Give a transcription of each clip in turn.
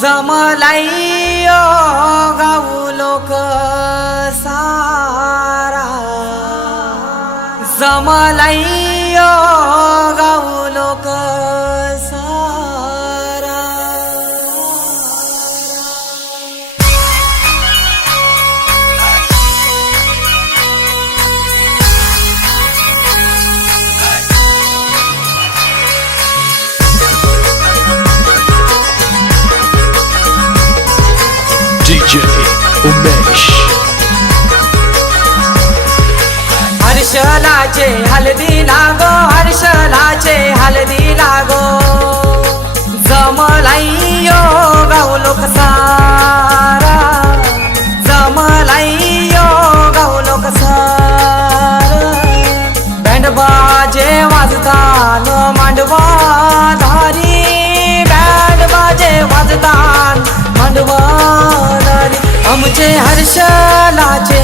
जमलाई गाऊ लोक सारा जमलाई गाऊ लोक सारा DJ उमेश हर्षलाचे हलदी लागो हर्षलाचे हलदी लागो जमलाई गाऊ लोक सारा जमलाई गाऊ लोक सारा बँड बाजे वाजतान मांडवा धारी बँड बाजे वाजतान मांडवा धारी आमचे हर्षलाचे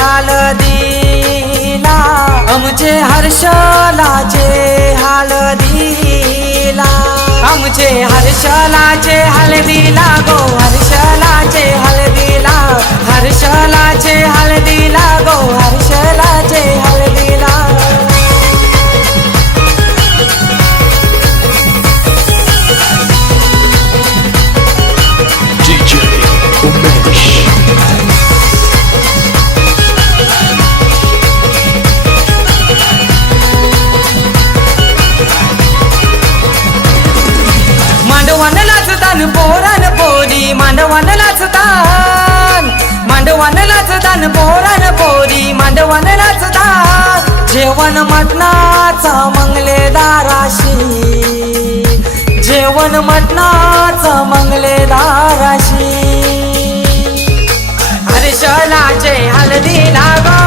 हलदीला आमचे हर्षलाचे हलदीला आमचे हर्षलाचे हलदीला गो हर्षलाचे हलदीला हर्षलाचे हलदीला गो हर्षलाचे हलदीला DJ उमेश मांडवान लाचतान पोरान पोरी मांडवान लाचतान मांडवान लाचतान पोरान पोरी मांडवान लाचतान जेवण मटणाचा मंगलेदाराशी जेवण मटणाचा मंगलेदाराशी हर्षलाचे हलदी लागो